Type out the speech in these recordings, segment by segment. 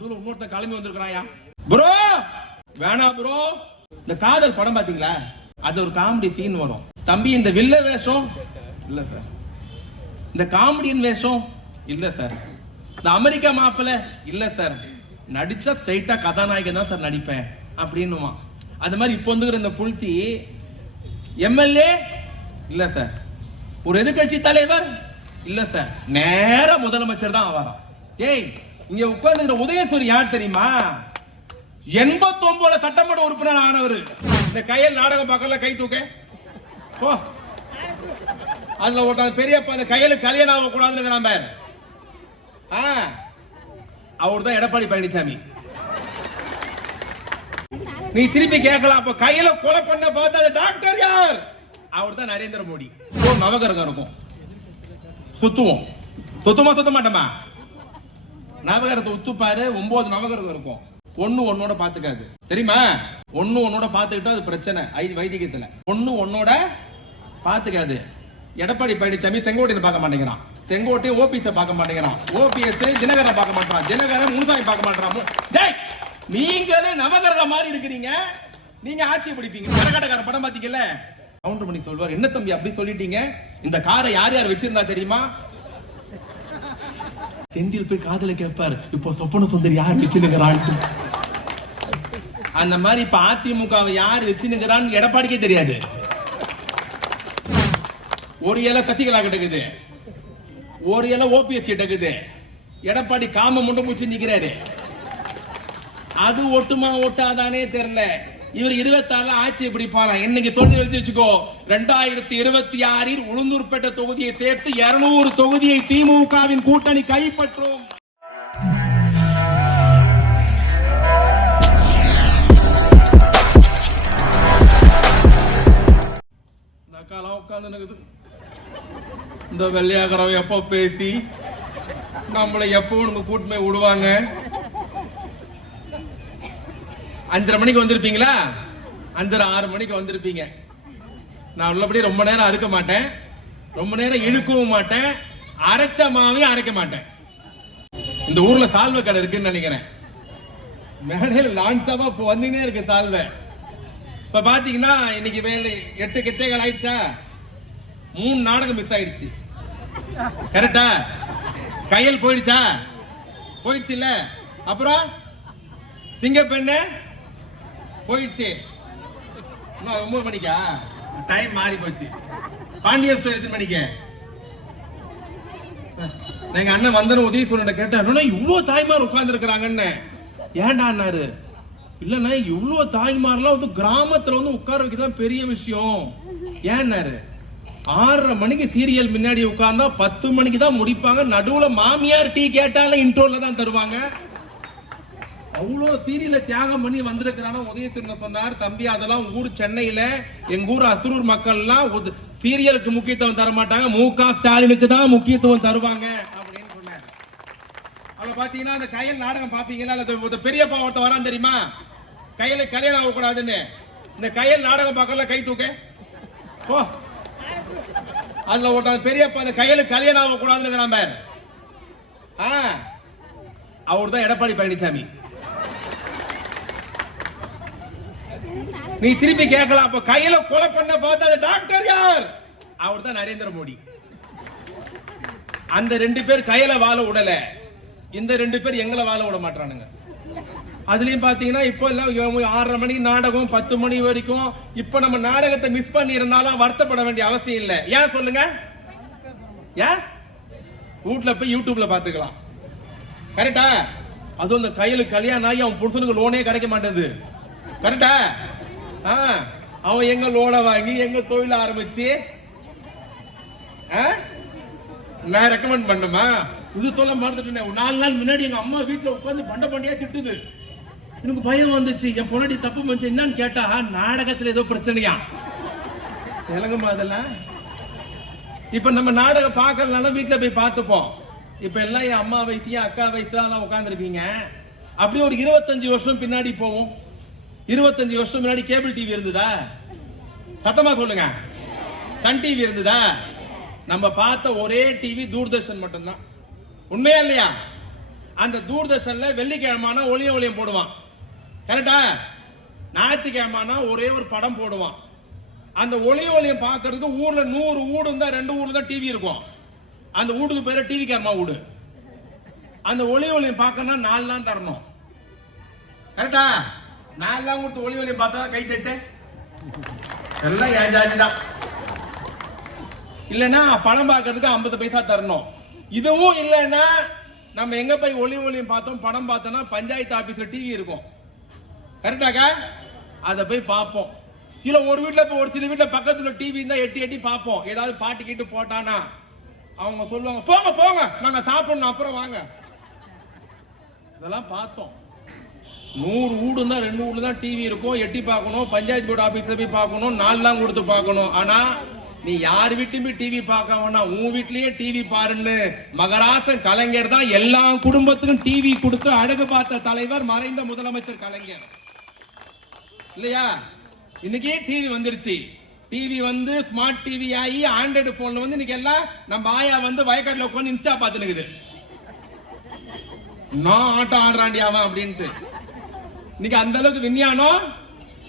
நடுவுல இன்னொருத்தன் கிளம்பி வந்திருக்காயா ப்ரோ. வேணா ப்ரோ. இந்த காதல் படம் பாத்தீங்களா, அது ஒரு காமெடி சீன் வரும். தம்பி இந்த வில்ல வேஷம் இல்ல சார், இந்த காமெடியன் வேஷம் இல்ல சார், இந்த அமெரிக்கா மாப்பிள்ள இல்ல சார், நடிச்சா ஸ்ட்ரைட்டா கதாநாயகன் தான் சார் நடிப்பேன் அப்படின்னுவான். அது மாதிரி இப்போ வந்துக்கிற இந்த புல்தி எம்எல்ஏ இல்ல சார், ஒரு எதிர்கட்சி தலைவர் இல்ல சார், நேர முதலமைச்சர் தான் ஆவாராம். ஏய், இங்க உட்கார்ந்துக்கிற உதயசூரி யார் தெரியுமா? 89 சட்டமன்ற உறுப்பினர் ஆனவர். இந்த கையில் நாடகம் பார்க்கல, கை தூக்க போ. அதுல ஒருத்தன் பெரியப்பா அந்த கையில கல்யாணம் ஆக கூடாதுன்னு பேர், அவர் தான் எடப்பாடி பழனிசாமி. நீ திருப்பி கேட்கலாம், அப்ப கையில கொலை பண்ண பார்த்தா டாக்டர் யார்? அவர் தான் நரேந்திர மோடி. நவகிரகம் இருக்கும், சுத்துவோம். சுத்தமா சுத்த மாட்டோமா? நவகிரகத்தை உத்துப்பாரு, 9 நவகிரகம் இருக்கும். ஒண்ணு ஒன்னோட பாத்துக்காது தெரியுமா? ஒண்ணு ஒன்னோட பாத்துக்கிட்டா அது பிரச்சனை. வைதிகத்துல ஒண்ணு ஒன்னோட பாத்துக்காது. எடப்பாடி பழனிசாமி செங்கோட்டையை பார்க்க மாட்டேங்கிறான், செங்கோட்டை ஓபிஎஸ் பார்க்க மாட்டேங்கிறான், ஓபிஎஸ் தினகரன் பார்க்க மாட்டான், தினகரன் முனுசாமி பார்க்க மாட்டான். நீங்களே நவகிரக மாதிரி இருக்கிறீங்க, நீங்க ஆட்சி பிடிப்பீங்க. கரகாட்டக்கார படம் பாத்தீங்கல்ல, கவுண்டர் பண்ணி சொல்வார், என்ன தம்பி அப்படி சொல்லிட்டீங்க, இந்த காரை யார் யார் வச்சிருந்தா தெரியுமா? செந்தில் போய் காதல கேட்பாரு, இப்போ சொப்பன சுந்தரி யார் வச்சுனுங்கிறான்னு. அந்த மாதிரி இப்ப அதிமுகவை யார் வச்சுனுங்கிறான்னு எடப்பாடிக்கே தெரியாது. ஒரு இலை சசிகலா கிட்டக்குது, ஒரு இலை ஓபிஎஸ் கிட்டக்குது. எடப்பாடி காம முண்டை பூச்சி நிக்கிறாரு. அது ஒட்டுமா ஓட்டாதானே தெரியல. இவர் 26 ஆட்சி பிடிப்பாராம். இன்னைக்கு சொல்லி வச்சுக்கோ, 2026 உளுந்தூர்பேட்டை தொகுதியை சேர்த்து 200 தொகுதியை திமுகவின் கூட்டணி கைப்பற்றும். உட்கார்ந்து இந்த வெள்ளையாகரம் எப்போ பேசி நம்மளை எப்போ உனக்கு கூட்டமே விடுவாங்க? 5:30 மணிக்கு வந்திருப்பீங்களா? 5:30 6 மணிக்கு வந்திருப்பீங்க. நான் உள்ளபடி ரொம்ப நேரம் அறுக்க மாட்டேன், ரொம்ப நேரம் இழுக்கவும் மாட்டேன், அரைச்ச மாவையும் அரைக்க மாட்டேன். இந்த ஊர்ல சால்வை கடை இருக்குன்னு நினைக்கிறேன். மேடையில் லான்ஸ்டாப்பா வந்துனே இருக்கு சால்வை. இப்ப பாத்தீங்கன்னா இன்னைக்கு வேலை 8 ஆயிடுச்சா? 3 நாடகம் மிஸ் ஆயிடுச்சு. கரெக்டா? கையில் போயிடுச்சா? போயிடுச்சு இல்ல. அப்புறம் சிங்கப்பெண்ணு போயிடுச்சு. 9 மணிக்கா? டைம் மாறி போச்சு. பாண்டியன் ஸ்டோர் எத்தனை மணிக்கு? எங்க அண்ணன் வந்தன உதவி சொல்ல கேட்டா, இவ்வளவு தாய்மார் உட்கார்ந்து இருக்கிறாங்கன்னு. ஏண்டான்னாரு, இல்லன்னா இவ்வளவு தாய்மார்லாம் வந்து கிராமத்துல வந்து உட்கார வைக்கதான் பெரிய விஷயம். ஏன்னாரு, 6:30 மணிக்கு சீரியல் முன்னாடி உட்கார்ந்தா 10 மணிக்கு தான் முடிப்பாங்க. நடுவுல மாமியார் டீ கேட்டாலும் இன்ட்ரோல தான் தருவாங்க. அவ்வளோ சீரியல தியாகம் பண்ணி வந்திருக்கிறான உதயசூரியன் சொன்னார், தம்பி அதெல்லாம் ஊர் சென்னையில, எங்க ஊர் அசரூர் மக்கள் எல்லாம் சீரியலுக்கு முக்கியத்துவம் தர மாட்டாங்க, மு.க. ஸ்டாலினுக்கு தான் முக்கியத்துவம் தருவாங்க அப்படின்னு சொன்னார். அவளை பாத்தீங்கன்னா அந்த கையில் நாடகம் பாப்பீங்களா? பெரியப்பா ஒருத்த வரான் தெரியுமா, கையில கல்யாணம் ஆகக்கூடாதுன்னு. இந்த கையில் நாடகம் பார்க்கல, கை தூக்க போ. அதுல ஒருத்த பெரியப்பா அந்த கையில கல்யாணம் ஆகக்கூடாதுன்னு பேர், அவர் தான் எடப்பாடி பழனிசாமி. நீ திருப்பி கேட்கலாம், அப்ப கையில கொலை பண்ண பார்த்தா டாக்டர் யார்? அவர் தான் நரேந்திர மோடி. அந்த 2 பேர் கையில வாழ விடல, இந்த 2 பேர் எங்களை வாழ விட மாட்டானுங்க. அதுலயும் பாத்தீங்கன்னா இப்போ எல்லாம் 6:30 மணிக்கு நாடகம், 10 மணி வரைக்கும். இப்ப நம்ம நாடகத்தை மிஸ் பண்ணி இருந்தாலும் வருத்தப்பட வேண்டிய அவசியம் இல்லை. ஏன் சொல்லுங்க? ஏன்? வீட்டுல போய் யூடியூப்ல பாத்துக்கலாம். கரெக்டா? அதுவும் அந்த கையில கல்யாணம் ஆகி அவன் புருஷனுக்கு லோனே கிடைக்க மாட்டேது. கரெக்டா? அவன் எங்க லோனை வாங்கி எங்க தொழில ஆரம்பிச்சு நான் ரெக்கமெண்ட் பண்ணுமா? இது சொல்ல மறந்துட்டேன். 4 நாள் முன்னாடி எங்க அம்மா வீட்டுல உட்கார்ந்து பண்டையா திட்டுது. எனக்கு பயம் வந்துச்சு, என் பொன்னாடி தப்பு பண்ணுச்சு. என்னன்னு கேட்டா, நாடகத்துல ஏதோ பிரச்சனையா. தெலுங்குமா அதெல்லாம்? இப்ப நம்ம நாடகம் பார்க்கலனாலும் வீட்டுல போய் பார்த்துப்போம். இப்ப எல்லாம் என் அம்மா வயசு, அக்கா வயசு தான் உட்கார்ந்துருக்கீங்க. அப்படியே ஒரு 25 வருஷம் பின்னாடி போவோம். 25 வருஷம் முன்னாடி கேபிள் டிவி இருந்ததா? சத்தமா சொல்லுங்க. சன் டிவி இருந்ததா? நம்ம பார்த்த ஒரே டிவி தூர்தர்ஷன் மட்டும்தான். உண்மையா இல்லையா? அந்த தூர்தர்ஷன்ல வெள்ளிக்கிழமான ஒளியம் போடுவான், கரெக்டா? ஞாயிற்றுக்கிழமான ஒரே ஒரு படம் போடுவான். அந்த ஒளியம் பார்க்கறதுக்கு ஊர்ல 100 வீடு இருந்தா 2 ஊர்ல தான் டிவி இருக்கும். அந்த வீட்டுக்கு பேரு டிவி கேர்மா வீடு. அந்த ஒளியம் பார்க்கணும்னா 4 நாள் தரணும், கரெக்டா? 4 நாள் கொடுத்து ஒளியம் பார்த்தா கை தட்டு எல்லாம் ஏன் ஜாதி தான். இல்லைன்னா படம் பார்க்கறதுக்கு 50 பைசா தரணும். இதுவும் இல்லைன்னா நம்ம எங்க போய் ஒளியம் பார்த்தோம் படம் பார்த்தோம்னா பஞ்சாயத்து ஆபீஸ்ல டிவி இருக்கும், கரெக்டாக்கா? அதை போய் பார்ப்போம். இல்ல ஒரு வீட்டுல போய் ஒரு சில வீட்டுல பக்கத்துல டிவி இருந்தா எட்டி பார்ப்போம். ஏதாவது பாட்டு கேட்டு போட்டானா அவங்க சொல்லுவாங்க, போங்க போங்க நாங்க சாப்பிடணும் அப்புறம் வாங்க. இதெல்லாம் பார்த்தோம். 100 வீடு இருந்தா 2 வீடு தான் டிவி இருக்கும், எட்டி பார்க்கணும். பஞ்சாயத்து போர்டு ஆபீஸ்ல போய் பார்க்கணும், 4 நாள் கொடுத்து பார்க்கணும். ஆனா நீ யார் வீட்லயுமே டிவி பார்க்க வேணாம், உன் வீட்லயே டிவி பாருன்னு மகராசன் கலைஞர் தான் எல்லா குடும்பத்துக்கும் டிவி கொடுத்து அழகு பார்த்த தலைவர் மறைந்த முதலமைச்சர் கலைஞர், இல்லையா? இன்னைக்கு டிவி வந்துருச்சு. டிவி வந்து ஸ்மார்ட் டிவி ஆகி ஆண்ட்ராய்டு போன்ல வந்து இன்னைக்கு எல்லாம் நம்ம ஆயா வந்து வயக்காட்டுல உட்காந்து இன்ஸ்டா பார்த்துனுக்குது. நான் ஆட்டம் ஆடுறாண்டி அவன் அப்படின்ட்டு. இன்னைக்கு அந்த அளவுக்கு விஞ்ஞானம்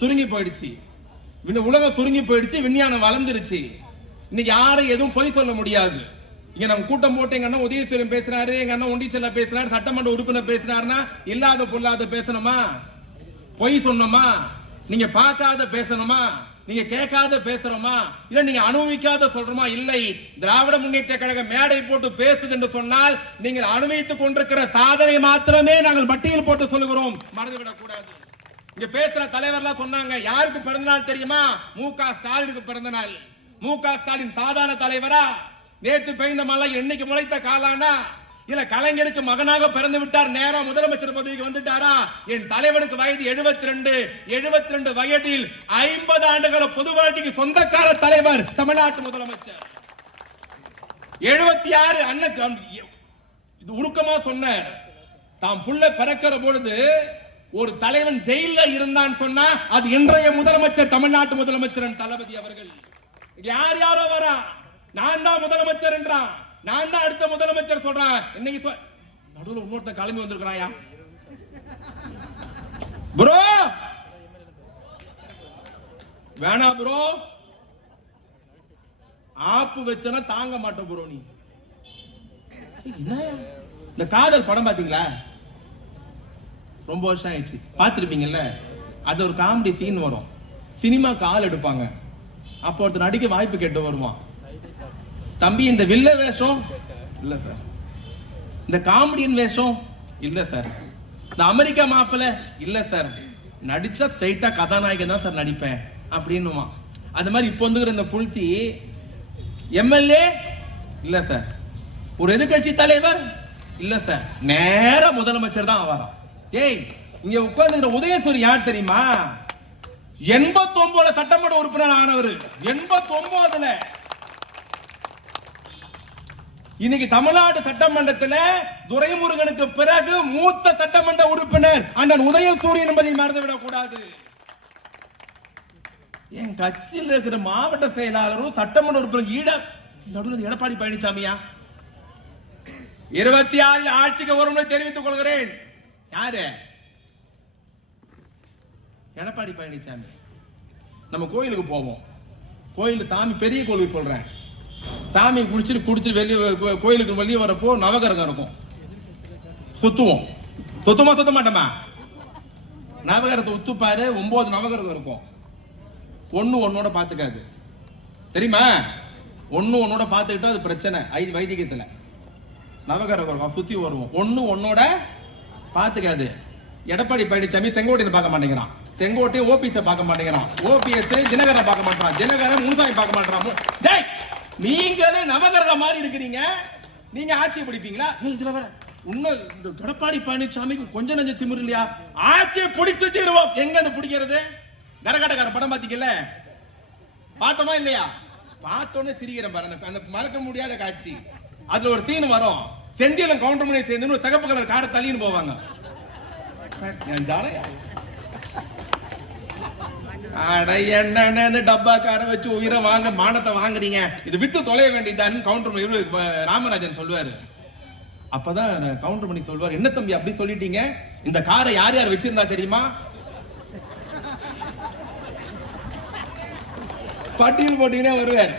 சுருங்கி போயிடுச்சு, உலகம் சுருங்கி போயிடுச்சு, விஞ்ஞானம் வளர்ந்துருச்சு. இன்னைக்கு யாரும் எதுவும் பொய் சொல்ல முடியாது. இங்க நம்ம கூட்டம் போட்டு எங்க அண்ணன் உதயசூரியன் பேசுறாரு, எங்க அண்ணன் ஒண்டிச்செல்ல பேசுறாரு, சட்டமன்ற உறுப்பினர் பேசுறாருன்னா இல்லாத பொல்லாத பேசணுமா? பொய் சொன்னோமா? நீங்க பார்க்காத பேசணுமா? நீங்க கேட்காத பேசுறோமா? இல்ல நீங்க அனுபவிக்காத சொல்றோமா? இல்லை. திராவிட முன்னேற்ற கழக மேடை போட்டு பேசுது என்று சொன்னால் நீங்கள் அனுபவித்துக் கொண்டிருக்கிற சாதனை மாத்திரமே நாங்கள் பட்டியல் போட்டு சொல்லுகிறோம், மறந்துவிடக் கூடாது. இங்க பேசுற தலைவர்லாம் சொன்னாங்க, யாருக்கு பிறந்த நாள் தெரியுமா? மு.க. ஸ்டாலினுக்கு பிறந்த நாள். மு.க. ஸ்டாலின் சாதாரண தலைவரா? நேற்று பெய்த மழை என்னைக்கு முளைத்த காலானா? இல்ல கலைஞருக்கு மகனாக பிறந்து விட்டார், நேரம் முதலமைச்சர் பதவிக்கு வந்துட்டாரா? என் தலைவருக்கு வயது 72 வயதில் 50 ஆண்டுகால பொது வாழ்க்கைக்கு சொந்தக்கார தலைவர் தமிழ்நாட்டு முதலமைச்சர். 76 அண்ணன் இது உருக்கமா சொன்னார். தாம் புள்ள பிறக்கிற பொழுது ஒரு தலைவன் ஜெயில இருந்தான் சொன்னா அது இன்றைய முதலமைச்சர் தமிழ்நாட்டு முதலமைச்சர் தளபதி அவர்கள். யார் யாரோ வரா, நான் தான் முதலமைச்சர் என்றான், நான் தான் அடுத்த முதலமைச்சர் சொல்றான். இன்னைக்கு நடுவில் இன்னொருத்த கிளம்பி வந்திருக்கிறாயா ப்ரோ? வேணா ப்ரோ, ஆப்பு வச்சனா தாங்க மாட்டோம் ப்ரோ. நீ இந்த காதல் படம் பாத்தீங்களா? ரொம்ப வருஷம் ஆயிடுச்சு, பார்த்திருப்பீங்கல்ல. அது ஒரு காமெடி சீன் வரும், சினிமா கால் எடுப்பாங்க. அப்போ ஒருத்தர் நடிக்க வாய்ப்பு கேட்டு வருவான், தம்பி இந்த வில்ல வேஷம் இல்ல சார், இந்த காமெடியன் வேஷம் இல்ல சார், இந்த அமெரிக்கா மாப்பிள்ள இல்ல சார், நடிச்சா ஸ்ட்ரைட்டா கதாநாயகன் தான் சார் நடிப்பேன் அப்படின்னுமா. அது மாதிரி இப்போ வந்துக்கிற இந்த புல்தி எம்எல்ஏ இல்ல சார், ஒரு எதிர்கட்சி தலைவர் இல்ல சார், நேர முதலமைச்சர் தான் ஆவாராம். ஏய், இங்க உட்கார்ந்துக்கிற உதயசூரியன் யார் தெரியுமா? 89 சட்டமன்ற உறுப்பினர் ஆனவர். 89ல இன்னைக்கு தமிழ்நாடு சட்டமன்றத்தில் துரைமுருகனுக்கு பிறகு மூத்த சட்டமன்ற உறுப்பினர் அண்ணன் உதயசூரியன் என்பதை மறந்துவிடக் கூடாது. என் கட்சியில் இருக்கிற மாவட்ட செயலாளரும் சட்டமன்ற உறுப்பினர் நடுவில் எடப்பாடி பழனிசாமியா? 26 ஆட்சிக்கு வரும்னு தெரிவித்துக் கொள்கிறேன். யாரு? எடப்பாடி பழனிசாமி. நம்ம கோயிலுக்கு போவோம், கோயில் சாமி பெரிய கோயிலுக்கு சொல்றேன், சாமி குடிச்சிட்டு வெளியே கோயிலுக்கு வெளியே வரப்போ நவகிரகம் இருக்கும், சுத்துவோம். சுத்தமா சுத்த மாட்டோமா? நவகிரகத்தை உத்துப்பாரு, 9 நவகிரகம் இருக்கும். ஒன்னோட பாத்துக்காது, தெரியுமா? ஒன்னோட பாத்துக்கிட்டா அது பிரச்சனை. வைதிகத்துல நவகிரகம் சுத்தி வருவோம், ஒன்னோட பாத்துக்காது. எடப்பாடி பழனிசாமி செங்கோட்டையை பார்க்க மாட்டேங்கிறான், செங்கோட்டை ஓபிஎஸ் பார்க்க மாட்டேங்கிறான், ஓபிஎஸ் தினகரன் பார்க்க மாட்டான், தினகரன் முனுசாமி பார்க்க மாட்டான். நீங்களே நவகிரக மாதிரி இருக்கிறீங்க, நீங்க ஆட்சி பிடிப்பீங்களா? இதுல வர இன்னும் இந்த எடப்பாடி பழனிசாமிக்கு கொஞ்சம் நஞ்ச திமிரு இல்லையா? ஆட்சியை பிடித்து தீருவோம். எங்க இருந்து பிடிக்கிறது? கரகாட்டக்கார படம் பாத்தீங்கல்ல, பார்த்தோமா இல்லையா? பார்த்தோன்னே சிரிக்கிறேன் பாருங்க, அந்த மறக்க முடியாத காட்சி. அதுல ஒரு சீன் வரும், செந்திலும் கவுண்டர் மணி சேர்ந்து ஒரு சிகப்பு கலர் காரை தள்ளின்னு போவாங்க. டப்பா கார வச்சு உயிரை வாங்க மானத்தை வாங்குறீங்க, இது வித்து தொலைய வேண்டியதான் கவுண்டர் ராமராஜன் சொல்லுவாரு. அப்பதான் கவுண்டர் பண்ணி சொல்வார், என்ன தம்பி அப்படி சொல்லிட்டீங்க, இந்த காரை யார் யார் வச்சிருந்தா தெரியுமா? பட்டியல் போட்டீங்கன்னா வருவார்.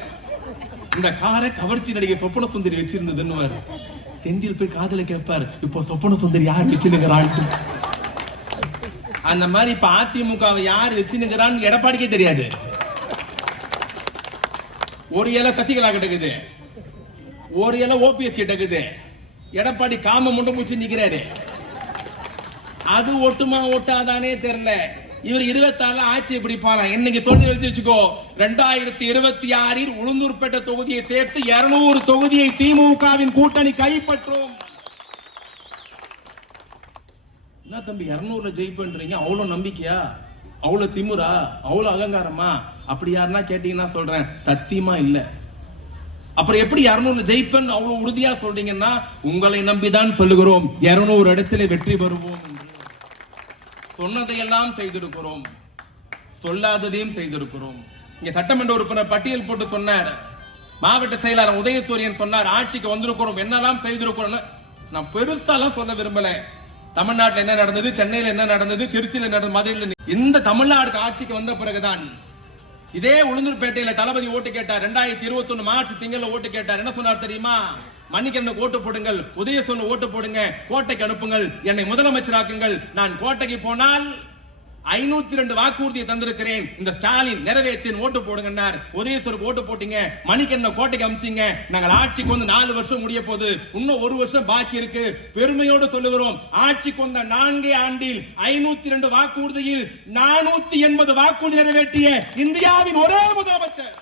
இந்த காரை கவர்ச்சி நடிகை சொப்பன சுந்தரி வச்சிருந்ததுன்னு செந்தில் போய் காதல கேட்பார், இப்போ சொப்பன சுந்தரி யார் வச்சிருக்கிறான். அந்த மாதிரி இப்ப அதிமுகவை யார் வச்சிருக்கிறான்னு எடப்பாடிக்கே தெரியாது. ஒரு இலை சசிகலா கிட்டக்குது, ஒரு இலை ஓபிஎஸ் கிட்டக்குது. எடப்பாடி காம முண்டை பூச்சி நிக்கிறாரு. அது ஒட்டுமா ஒட்டாதானே தெரியல. இவர் 26 ஆட்சி பிடிப்பாரா? இன்னைக்கு சொல்லி எழுதி வச்சுக்கோ, 2026 உளுந்தூர்பேட்டை தொகுதியை சேர்த்து 200 தொகுதியை திமுகவின் கூட்டணி கைப்பற்றும். என்ன தம்பி 200ல ஜெயிப்பேன்றீங்க, அவ்வளவு நம்பிக்கையா, அவ்வளவு திமுறா, அவ்வளவு அகங்காரமா? அப்படி யாருன்னா கேட்டீங்கன்னா சொல்றேன், சத்தியமா இல்ல. அப்புறம் எப்படி 200ல ஜெயிப்பேன் அவ்வளவு உறுதியா சொல்றீங்கன்னா, உங்களை நம்பிதான் சொல்லுகிறோம் 200 இடத்துல வெற்றி பெறுவோம் என்று. சொன்னதையெல்லாம் செய்திருக்கிறோம், சொல்லாததையும் செய்திருக்கிறோம். இங்க சட்டமன்ற உறுப்பினர் பட்டியல் போட்டு சொன்னார், மாவட்ட செயலாளர் உதயசூரியன் சொன்னார், ஆட்சிக்கு வந்திருக்கிறோம், என்னெல்லாம் செய்திருக்கிறோம். நான் பெருசாலாம் சொல்ல விரும்பல. தமிழ்நாட்டில் என்ன நடந்தது, சென்னையில் என்ன நடந்தது, திருச்சியில் நடந்தது, மதுரையில். இந்த தமிழ்நாடு ஆட்சிக்கு வந்த பிறகுதான் இதே உளுந்தூர்பேட்டையில தளபதி ஓட்டு கேட்டார். 2021 மார்ச் திங்கள்ல ஓட்டு கேட்டார். என்ன சொன்னார் தெரியுமா? மன்னிக்கனுக்கு ஓட்டு போடுங்கள், உதயசூரியன் ஓட்டு போடுங்க, கோட்டைக்கு அனுப்புங்கள், என்னை முதலமைச்சராக்குங்கள். நான் கோட்டைக்கு போனால் 502 வாக்குறுதியை தந்திருக்கிறேன், இந்த ஸ்டாலின் நிறைவேற்றின் ஓட்டு போடுங்கன்னார். உதயசூருக்கு ஓட்டு போட்டீங்க, மணிக்கண்ண கோட்டைக்கு அமிச்சிங்க. நாங்கள் ஆட்சிக்கு வந்து 4 வருஷம் முடிய போது, இன்னும் 1 வருஷம் பாக்கி இருக்கு. பெருமையோடு சொல்லுகிறோம், ஆட்சிக்கு வந்த 4 ஆண்டில் 502 வாக்குறுதியில் 480 வாக்குறுதி நிறைவேற்றிய இந்தியாவின் ஒரே முதலமைச்சர்.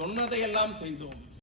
சொன்னதையெல்லாம் செய்தோம்.